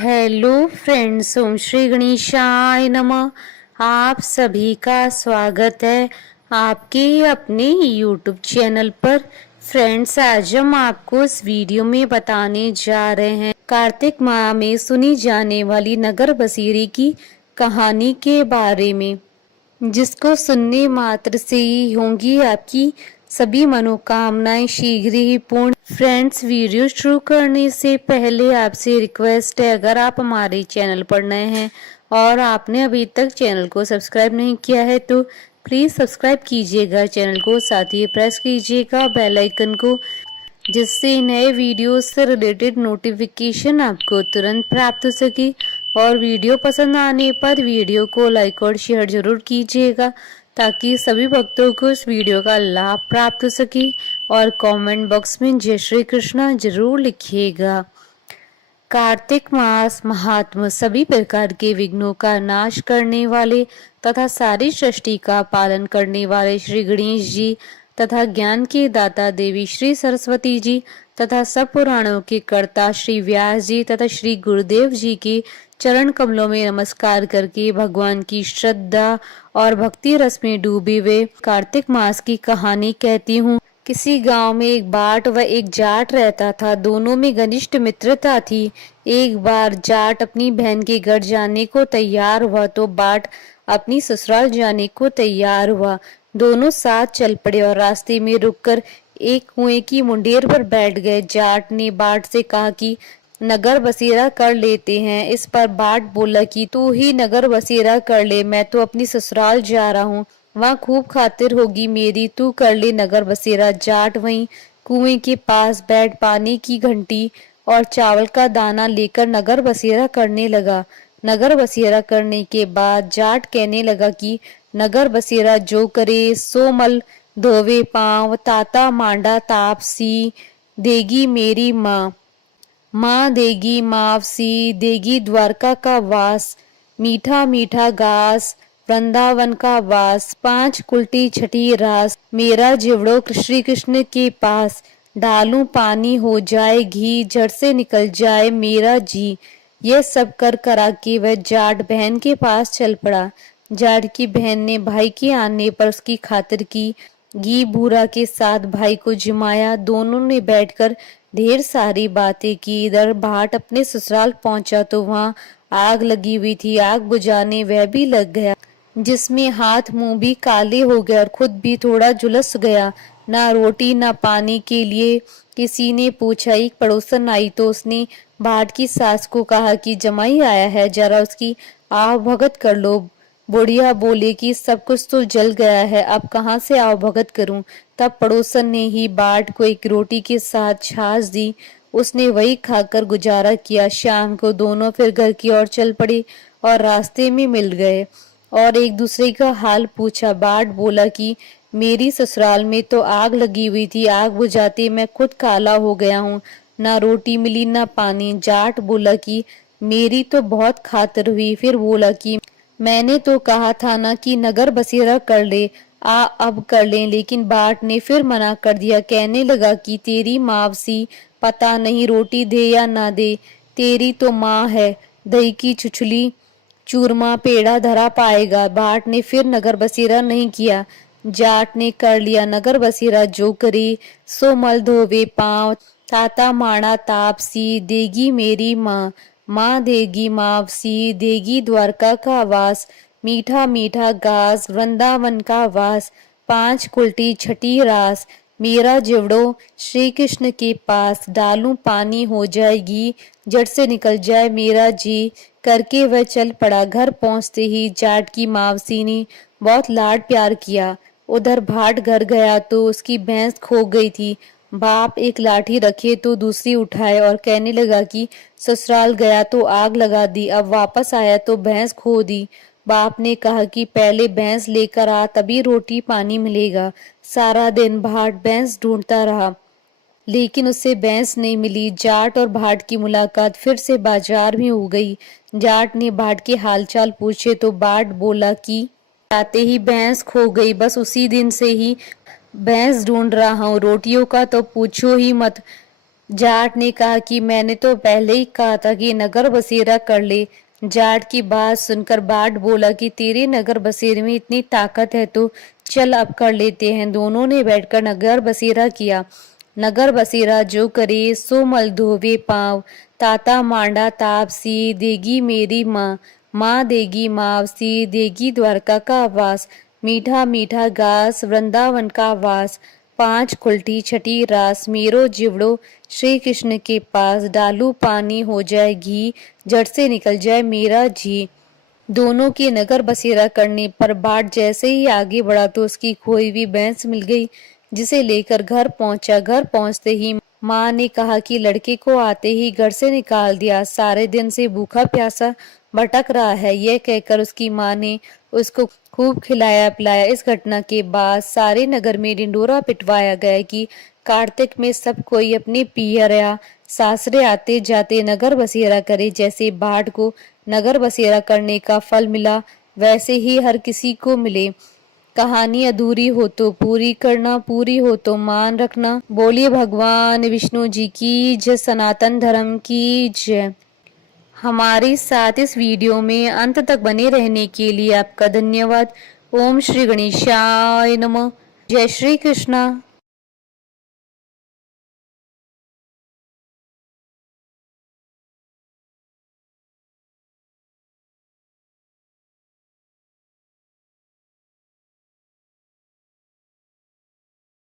Hello friends, ओम श्री गणेशाय नमः। आप सभी का स्वागत है आपके अपने यूट्यूब चैनल पर। फ्रेंड्स, आज हम आपको इस वीडियो में बताने जा रहे हैं कार्तिक माह में सुनी जाने वाली नगर बसेरे की कहानी के बारे में, जिसको सुनने मात्र से ही होंगी आपकी सभी मनोकामनाएं शीघ्र ही पूर्ण। फ्रेंड्स, वीडियो शुरू करने से पहले आपसे रिक्वेस्ट है, अगर आप हमारे चैनल पर नए हैं और आपने अभी तक चैनल को सब्सक्राइब नहीं किया है तो प्लीज सब्सक्राइब कीजिएगा चैनल को, साथ ही प्रेस कीजिएगा बेल आइकन को, जिससे नए वीडियो से रिलेटेड नोटिफिकेशन आपको तुरंत प्राप्त हो सके। और वीडियो पसंद आने पर वीडियो को लाइक और शेयर जरूर कीजिएगा ताकि सभी भक्तों को इस वीडियो का लाभ प्राप्त हो सके। और कमेंट बॉक्स में जय श्री कृष्णा जरूर लिखिएगा। कार्तिक मास महात्मा सभी प्रकार के विघ्नों का नाश करने वाले तथा सारी सृष्टि का पालन करने वाले श्री गणेश जी तथा ज्ञान के दाता देवी श्री सरस्वती जी तथा सब पुराणों के कर्ता श्री व्यास जी तथा श्री गुरुदेव जी के चरण कमलों में नमस्कार करके भगवान की श्रद्धा और भक्ति रस में डूबे हुए कार्तिक मास की कहानी कहती हूँ। किसी गांव में एक बाट व एक जाट रहता था। दोनों में घनिष्ठ मित्रता थी। एक बार जाट अपनी बहन के घर जाने को तैयार हुआ तो बाट अपनी ससुराल जाने को तैयार हुआ। दोनों साथ चल पड़े और रास्ते में रुककर एक कुएं की मुंडेर पर बैठ गए। जाट ने बाट से कहा कि नगर बसेरा कर लेते हैं। इस पर बाट बोला कि तू ही नगर बसेरा कर ले, मैं तो अपनी ससुराल जा रहा हूँ, वहाँ खूब खातिर होगी मेरी, तू कर ले नगर बसेरा। जाट वहीं कुएं के पास बैठ पानी की घंटी और चावल का दाना लेकर नगर बसेरा करने लगा। नगर बसेरा करने के बाद जाट कहने लगा कि नगर बसेरा जो करे सो मल धोवे पांव, ताता मांडा तापसी देगी मेरी माँ, माँ देगी मावसी, देगी द्वारका का वास, मीठा मीठा घास वृंदावन का वास, पांच कुल्टी छठी रास, मेरा जिवड़ो श्री कृष्ण के पास, डालूं पानी हो जाए घी, झट से निकल जाए मेरा जी। यह सब कर करा के वह जाट बहन के पास चल पड़ा। जाट की बहन ने भाई के आने पर उसकी खातिर की। घी बूरा के साथ भाई को जिमाया। दोनों ने बैठकर ढेर सारी बातें की। इधर बाट अपने ससुराल पहुंचा तो वहां आग लगी हुई थी। आग बुझाने वह भी लग गया, जिसमें हाथ मुंह भी काले हो गए और खुद भी थोड़ा झुलस गया। ना रोटी ना पानी के लिए किसी ने पूछा। एक पड़ोसन आई तो उसने बाट की सास को कहा कि जमाई आया है, जरा उसकी आव भगत कर लो। बुढ़िया बोले कि सब कुछ तो जल गया है, अब कहाँ से आव भगत करूं। तब पड़ोसन ने ही बाट को एक रोटी के साथ छाछ दी। उसने वही खाकर गुजारा किया। शाम को दोनों फिर घर की ओर चल पड़े और रास्ते में मिल गए और एक दूसरे का हाल पूछा। बाट बोला कि मेरी ससुराल में तो आग लगी हुई थी, आग बुझाते मैं खुद काला हो गया हूँ, ना रोटी मिली ना पानी। जाट बोला कि मेरी तो बहुत खातिर हुई। फिर बोला कि मैंने तो कहा था ना कि नगर बसेरा कर ले, आ अब कर ले, लेकिन बाट ने फिर मना कर दिया। कहने लगा कि तेरी मावसी पता नहीं रोटी दे या ना दे, तेरी तो माँ है, दही की छुछली चूरमा पेड़ा धरा पाएगा। बाट ने फिर नगर बसेरा नहीं किया। जाट ने कर लिया नगर बसेरा। जो करे सो मल धोवे पांव, ताता माड़ा तापसी देगी मेरी माँ, माँ देगी मावसी, देगी द्वारका का वास, मीठा मीठा घास वृंदावन का वास, पांच कुल्टी छठी रास, मेरा जिवड़ो श्री कृष्ण के पास, डालूं पानी हो जाएगी, जड़ से निकल जाए मेरा जी। करके वह चल पड़ा। घर पहुंचते ही जाट की मावसी ने बहुत लाड प्यार किया। उधर भाट घर गया तो उसकी भैंस खो गई थी। बाप एक लाठी रखे तो दूसरी उठाए और कहने लगा कि ससुराल गया तो आग लगा दी, अब वापस आया तो भैंस खो दी। बाप ने कहा कि पहले भैंस लेकर आ, तभी रोटी पानी मिलेगा। सारा दिन भाट भैंस ढूंढता रहा, लेकिन उससे भैंस नहीं मिली। जाट और भाट की मुलाकात फिर से बाजार में हो गई। जाट ने भाट के हालचाल पूछे तो भाट बोला कि आते ही भैंस खो गई, बस उसी दिन से ही भैंस ढूंढ रहा हूँ, रोटियों का तो पूछो ही मत। जाट ने कहा कि मैंने तो पहले ही कहा था कि नगर बसेरा कर ले। जाट की बात सुनकर बाट बोला कि तेरे नगर बसेरे में इतनी ताकत है तो चल अब कर लेते हैं। दोनों ने बैठकर नगर बसेरा किया। नगर बसेरा जो करे सो मल धोवे पाँव, ताता मांडा तापसी देगी मेरी माँ, माँ देगी मावसी देगी द्वारका का वास, मीठा मीठा घास वृंदावन का वास, पांच खुलटी छठी रास मेरो जिवड़ो श्री कृष्ण के पास, डालू पानी हो जाए घी जड़ से निकल जाए मेरा जी। दोनों के नगर बसेरा करने पर बाट जैसे ही आगे बढ़ा तो उसकी खोई हुई भैंस मिल गई, जिसे लेकर घर पहुंचा। घर पहुंचते ही माँ ने कहा कि लड़के को आते ही घर से निकाल दिया, सारे दिन से भूखा प्यासा भटक रहा है। यह कहकर उसकी माँ ने उसको खूब खिलाया पिलाया। इस घटना के बाद सारे नगर में ढिंडोरा पिटवाया गया कि कार्तिक में सब कोई अपने पियर या सासरे आते जाते नगर बसेरा करे। जैसे बाढ़ को नगर बसेरा करने का फल मिला, वैसे ही हर किसी को मिले। कहानी अधूरी हो तो पूरी करना, पूरी हो तो मान रखना। बोलिए भगवान विष्णु जी की जय, सनातन धर्म की जय। हमारे साथ इस वीडियो में अंत तक बने रहने के लिए आपका धन्यवाद। ओम श्री गणेशाय नमः। जय श्री कृष्णा।